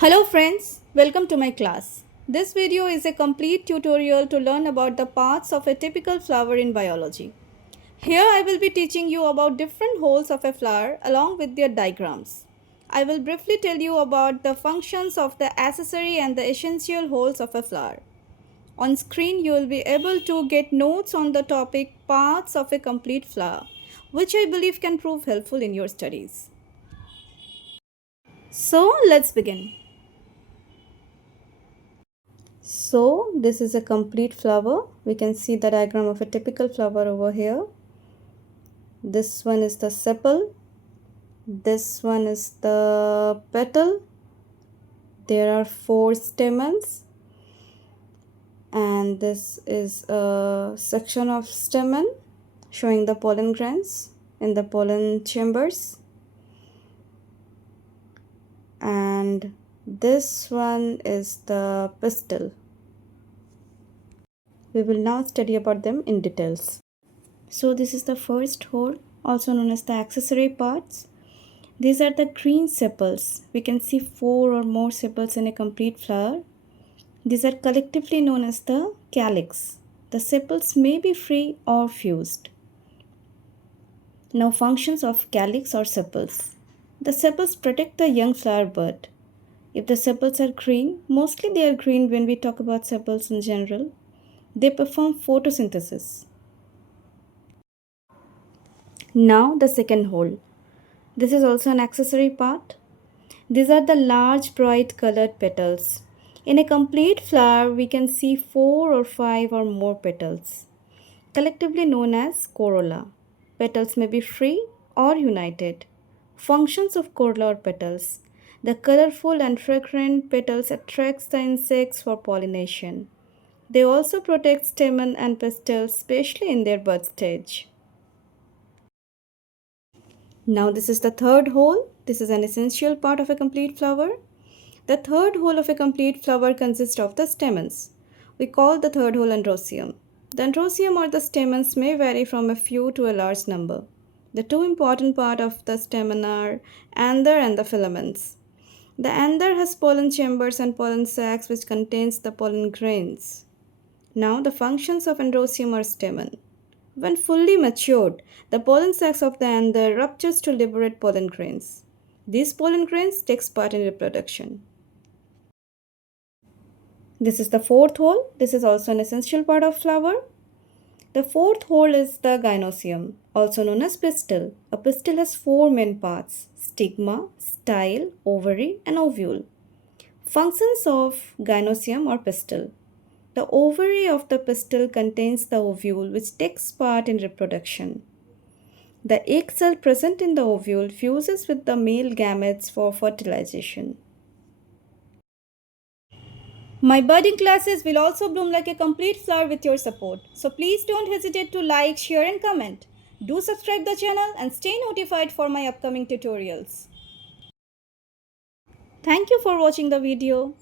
Hello friends, welcome to my class. This video is a complete tutorial to learn about the parts of a typical flower in biology. Here I will be teaching you about different holes of a flower along with their diagrams. I will briefly tell you about the functions of the accessory and the essential holes of a flower. On screen you will be able to get notes on the topic parts of a complete flower, which I believe can prove helpful in your studies. So let's begin. So this is a complete flower. We can see the diagram of a typical flower over here. This one is the sepal. This one is the petal. There are 4 stamens. And this is a section of stamen showing the pollen grains in the pollen chambers. And this one is the pistil. We will now study about them in details. So this is the first hole, also known as the accessory parts. These are the green sepals. We can see 4 or more sepals in a complete flower. These are collectively known as the calyx. The sepals may be free or fused. Now functions of calyx or sepals. The sepals protect the young flower bud. If the sepals are green, mostly they are green when we talk about sepals in general, they perform photosynthesis. Now the second hole. This is also an accessory part. These are the large bright colored petals. In a complete flower, we can see 4 or 5 or more petals, collectively known as corolla. Petals may be free or united. Functions of corolla or petals. The colorful and fragrant petals attracts the insects for pollination. They also protect stamen and pistils, especially in their bud stage. Now this is the third hole. This is an essential part of a complete flower. The third hole of a complete flower consists of the stamens. We call the third hole androsium. The androsium or the stamens may vary from a few to a large number. The two important parts of the stamen are anther and the filaments. The anther has pollen chambers and pollen sacs which contains the pollen grains. Now the functions of androsium or stamen. When fully matured, the pollen sacs of the anther ruptures to liberate pollen grains. These pollen grains takes part in reproduction. This is the fourth hole. This is also an essential part of flower. The fourth hole is the gynosium, also known as pistil. A pistil has 4 main parts: stigma, style, ovary, and ovule. Functions of gynosium or pistil. The ovary of the pistil contains the ovule which takes part in reproduction. The egg cell present in the ovule fuses with the male gametes for fertilization. My budding classes will also bloom like a complete flower with your support. So please don't hesitate to like, share and comment. Do subscribe the channel and stay notified for my upcoming tutorials. Thank you for watching the video.